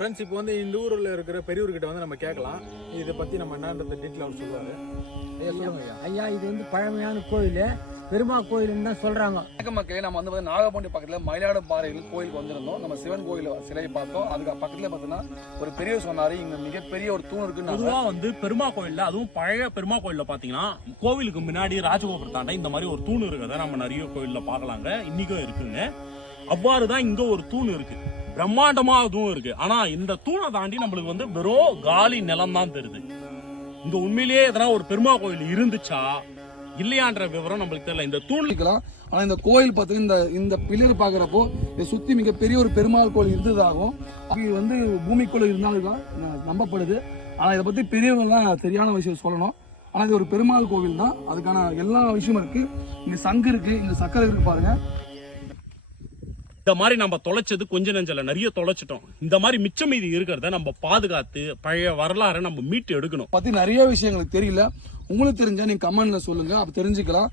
Friends இப்போ வந்து இந்த ஊரில் இருக்கிற பெரியவர்கிட்ட வந்து நம்ம கேட்கலாம் இதை பற்றி நம்ம என்னன்றத டீட்டெயில் அவர் சொல்லுவார். ஐயா சொல்லுங்க ஐயா. ஐயா இது வந்து பழமையான கோயில், பெருமாள் கோயில்னு தான் சொல்றாங்க. வணக்க மக்களே, நம்ம வந்து நாகப்பட்டி பக்கத்தில் மயிலாடுபாறையில் கோயிலுக்கு வந்திருந்தோம். நம்ம சிவன் கோயில் சிலையை பார்த்தோம். அதுக்கு பக்கத்தில் பார்த்தீங்கன்னா ஒரு பெரியவர் சொன்னாரு, இங்க மிகப்பெரிய ஒரு தூண் இருக்குன்னு. பொதுவா வந்து பெருமா கோயில்ல, அதுவும் பழைய பெருமா கோயில்ல பாத்தீங்கன்னா கோவிலுக்கு முன்னாடி ராஜகோபுரத்தாண்ட இந்த மாதிரி ஒரு தூண் இருக்கிறத நம்ம நிறைய கோயில்ல பாக்கலாங்க, இன்னைக்கும் இருக்குங்க. அவ்வாறுதான் இங்க ஒரு தூண் இருக்கு, பிரம்மாண்டமா அதுவும் இருக்கு. ஆனா இந்த தூணை தாண்டி நம்மளுக்கு வந்து வெறும் காலி நிலம் தான் தெரியுது. இங்க உண்மையிலேயே எதனா ஒரு பெருமா கோயில் இருந்துச்சா இல்லையான்ற விவரம் நம்மளுக்கு தெரியல. இந்த தூண் இருக்கலாம். ஆனா இந்த கோயில் பார்த்தீங்கன்னா இந்த பில்லர் பாக்குறப்போ இதை சுத்தி மிகப்பெரிய ஒரு பெருமாள் கோயில் இருந்ததாகவும் அது வந்து பூமிக்குள்ள இருந்தாலும் தான் நம்பப்படுது. ஆனா இதை பத்தி பெரியவங்கலாம் சரியான விஷயம் சொல்லணும். ஆனா இது ஒரு பெருமாள் கோவில் தான், அதுக்கான எல்லா விஷயமும் இருக்கு. இங்க சங்கு இருக்கு, இங்க சக்கரை இருக்கு பாருங்க. இந்த மாதிரி நம்ம தொலைச்சது கொஞ்ச நெஞ்சல நிறைய தொலைச்சிட்டோம். இந்த மாதிரி மிச்சம் மீதி இருக்கிறத நம்ம பாதுகாத்து பழைய வரலாறை நம்ம மீட்டு எடுக்கணும். பத்தி நிறைய விஷயங்களுக்கு தெரியல, உங்களுக்கு தெரிஞ்சா நீங்க கமெண்ட்ல சொல்லுங்க, அப்ப தெரிஞ்சுக்கலாம்.